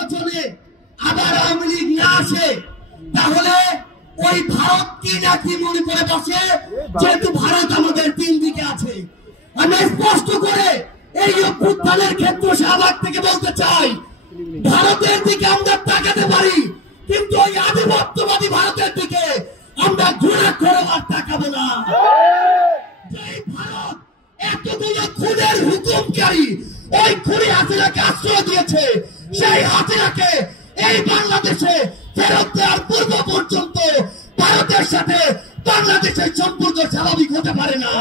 নির্বাচনে আবার আওয়ামী লীগ না আসে, তাহলে ওই ভারত কি না কি মনে করে বসে, যেহেতু ভারত আমাদের তিন দিকে আছে। আমি স্পষ্ট করে এই অভ্যুত্থানের ক্ষেত্রে শাহবাগ থেকে বলতে চাই, ভারতের দিকে আমরা তাকাতে পারি, কিন্তু ওই আধিপত্যবাদী ভারতের দিকে আমরা ঘৃণা করে আর তাকাবো না। ভারত এতগুলো খুনের হুকুমকারী ওই খুনি হাসিনাকে আশ্রয় দিয়েছে, সেই হাসিনাকে এই বাংলাদেশে ফেরত দেওয়ার পূর্ব পর্যন্ত ভারতের সাথে বাংলাদেশের সম্পর্ক স্বাভাবিক হতে পারে না।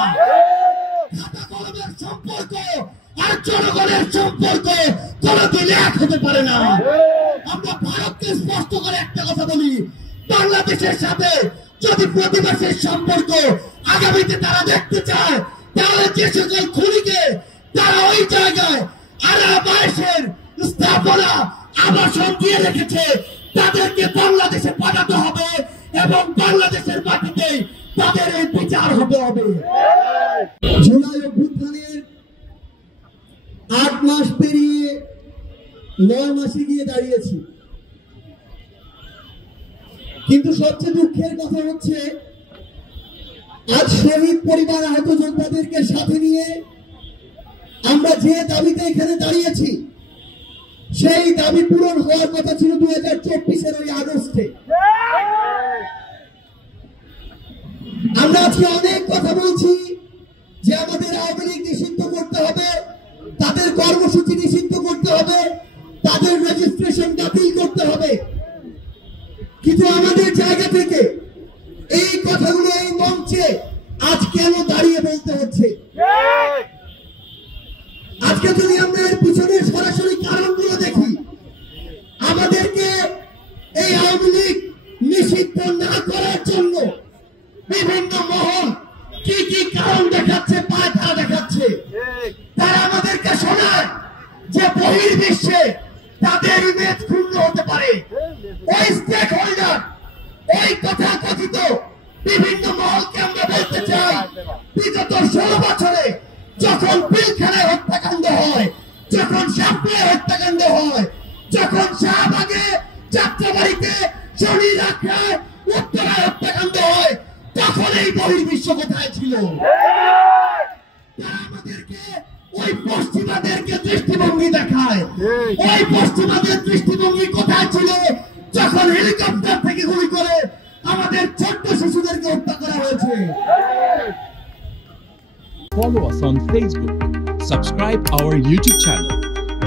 খাতা কলমের সম্পর্ক আর জনগণের সম্পর্ক কোনদিন এক হতে পারে না। আমরা ভারতকে স্পষ্ট করে একটা কথা বলি, বাংলাদেশের সাথে যদি প্রতিবেশীর সম্পর্ক আগামীতে তারা দেখতে চায়, তাহলে যে সকল খুনিকে তারা ওই জায়গায় আরামায়েশের স্থাপনা আবাসন দিয়ে রেখেছে, তাদেরকে বাংলাদেশে পাঠাতে হবে এবং বাংলাদেশের মাটিতে তাদের এই বিচার হতে হবে। জুলাই অভ্যুত্থানের 8 মাস পেরিয়ে 9 মাসে গিয়ে দাঁড়িয়েছি, কিন্তু সবচেয়ে দুঃখের কথা হচ্ছে আজ শহীদ পরিবার আহত যোদ্ধাদেরকে সাথে নিয়ে আমরা যে দাবিতে এখানে দাঁড়িয়েছি, সেই দাবি পূরণ হওয়ার কথা ছিল 2024-এর ওই আগস্টে। আমরা আজকে অনেক কথা বলছি যে আমাদের আওয়ামী লীগ নিষিদ্ধ করতে হবে, তাদের কর্মসূচি নিষিদ্ধ করতে হবে, তাদের রেজিস্ট্রেশন বাতিল করতে হবে, কিন্তু আমাদের জায়গা থেকে এই কথাগুলো এই মঞ্চে আজ কেন দাঁড়িয়ে বলতে হচ্ছে? আজকে যদি আমরা এর পিছনে সরাসরি কারণগুলো দেখি, আমাদেরকে এই আওয়ামী লীগ নিষিদ্ধ না করার জন্য বিভিন্ন মহল কি কি কারণ দেখাচ্ছে, পায়তারা দেখাচ্ছে। তারা আমাদেরকে শোনায় যে বহির্বিশ্বে তাদের ইমেজ ক্ষুণ্ণ হতে পারে। ওই স্টেক হোল্ডার, ওই কথা কথিত বিভিন্ন মহলকে আমরা বলতে চাই, বিগত 16 বছরে যখন পিলখানায় হত্যাকাণ্ড হয়, যখন শাপলায় হত্যাকাণ্ড হয়, যখন শাহবাগে, যাত্রাবাড়িতে, শনি রাখায়, উত্তরায় হত্যাকাণ্ড হয়, তখন এই বহির্বিশ্ব কোথায় ছিল? তারা আমাদেরকে ওই পশ্চিমাদেরকে দৃষ্টিভঙ্গি দেখায়। ওই পশ্চিমাদের দৃষ্টিভঙ্গি কোথায় ছিল যখন হেলিকপ্টার থেকে গুলি করে আমাদের ছোট্ট শিশুদেরকে হত্যা করা হয়েছে? Follow us on Facebook. Subscribe our YouTube channel.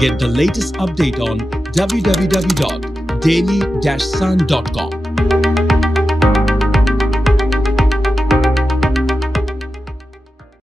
Get the latest update on www.daily-sun.com.